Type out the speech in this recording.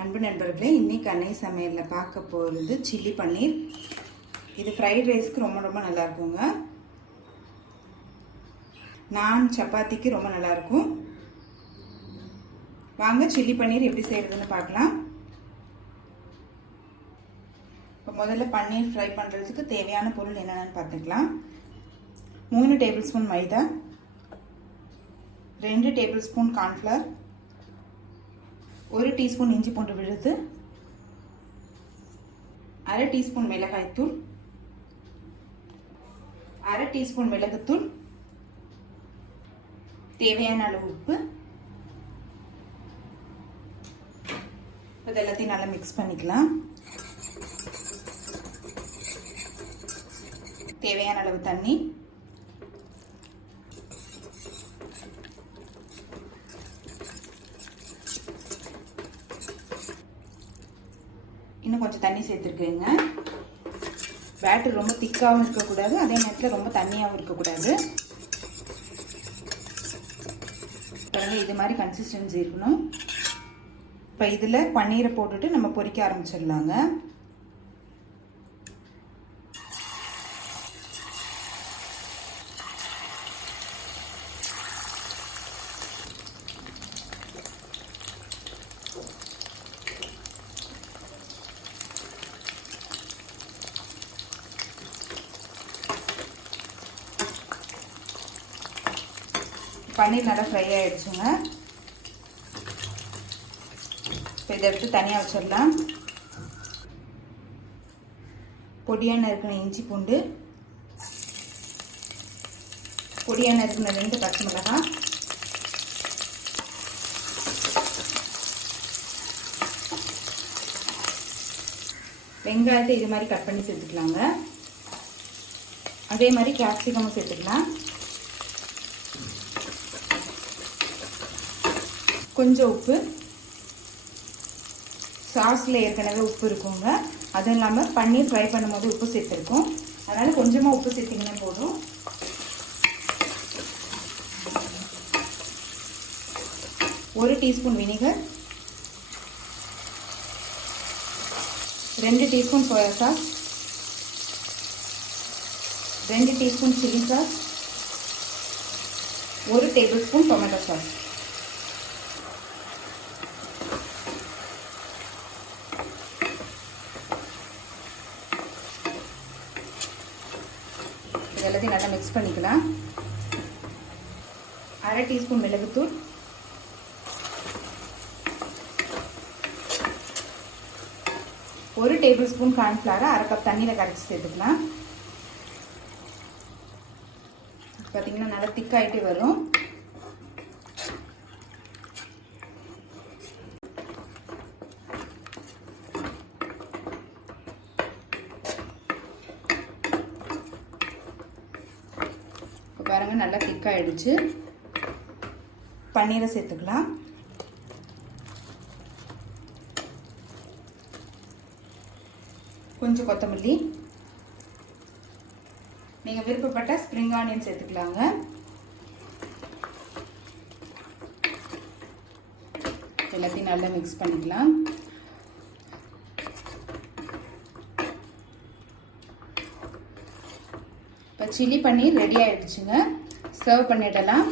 அன்பு நண்பர்களே, இன்னைக்கு அன்னை சமையலில் பார்க்க போகிறது சில்லி பன்னீர். இது ஃப்ரைட் ரைஸ்க்கு ரொம்ப ரொம்ப நல்லா இருக்குங்க. நான் சப்பாத்திக்கு ரொம்ப நல்லா இருக்கும். வாங்க சில்லி பன்னீர் எப்படி செய்யறதுன்னு பார்க்கலாம். இப்போ முதல்ல பன்னீர் ஃப்ரை பண்ணுறதுக்கு தேவையான பொருள் என்னென்னு பார்த்துக்கலாம். 3 டேபிள் ஸ்பூன் மைதா, 2 டேபிள் ஸ்பூன் கார்ன்ஃப்ளவர், 1 டீஸ்பூன் இஞ்சி பூண்டு விழுது, 1/2 டீஸ்பூன் மிளகாய்த்தூள், 1/2 டீஸ்பூன் மிளகுத்தூள், தேவையான அளவு உப்பு. இதெல்லாத்தையும் நல்லா மிக்ஸ் பண்ணிக்கலாம். தேவையான அளவு தண்ணி, இன்னும் கொஞ்சம் தண்ணி சேர்த்துருக்குங்க. பேட்டர் ரொம்ப திக்காகவும் இருக்கக்கூடாது, அதே நேரத்தில் ரொம்ப தண்ணியாகவும் இருக்கக்கூடாது. இது மாதிரி கன்சிஸ்டன்சி இருக்கணும். இப்போ இதில் பன்னீரை போட்டுட்டு நம்ம பொரிக்க ஆரம்பிச்சிடலாங்க. பன்னீர் நல்லா ஃப்ரை ஆகிடுச்சுங்க. இப்போ இதை எடுத்து தனியாக வச்சிடலாம். பொடியாக நறுக்கின இஞ்சி பூண்டு, பொடியாக நறுக்கின 2 பச்சை மிளகாய், வெங்காயத்தை இது மாதிரி கட் பண்ணி சேர்த்துக்கலாங்க. அதே மாதிரி கேப்சிகமும் சேர்த்துக்கலாம். கொஞ்சம் உப்பு, சாஸில் ஏற்கனவே உப்பு இருக்குங்க. அதுவும் இல்லாமல் பன்னீர் ஃப்ரை பண்ணும்போது உப்பு சேர்த்துருக்கோம், அதனால் கொஞ்சமாக உப்பு சேர்த்திங்கன்னா போதும். ஒரு teaspoon vinegar, 2 teaspoon soya sauce, 2 teaspoon chilli sauce, 1 table spoon tomato sauce. எல்லாத்தையும் நல்லா மிக்ஸ் பண்ணிக்கலாம். 1/2 டீஸ்பூன் மிளகுத்தூள், 1 டேபிள் ஸ்பூன் கார்ன்ஃப்ளவரை 1/2 கப் தண்ணியில் கரைச்சி சேர்த்துக்கலாம். பார்த்தீங்கன்னா நல்லா திக்காயிட்டே வரும். பாருங்க, நல்லா திக்காயிடுச்சு. பன்னீரை சேர்த்துக்கலாம். கொஞ்சம் கொத்தமல்லி, நீங்க விருப்பப்பட்ட ஸ்ப்ரிங் ஆனியன் சேர்த்துக்கலாங்க. எல்லாத்தையும் நல்லா மிக்ஸ் பண்ணிக்கலாம். இப்போ சில்லி பன்னீர் ரெடி ஆயிடுச்சுங்க. சர்வ் பண்ணிடலாம்.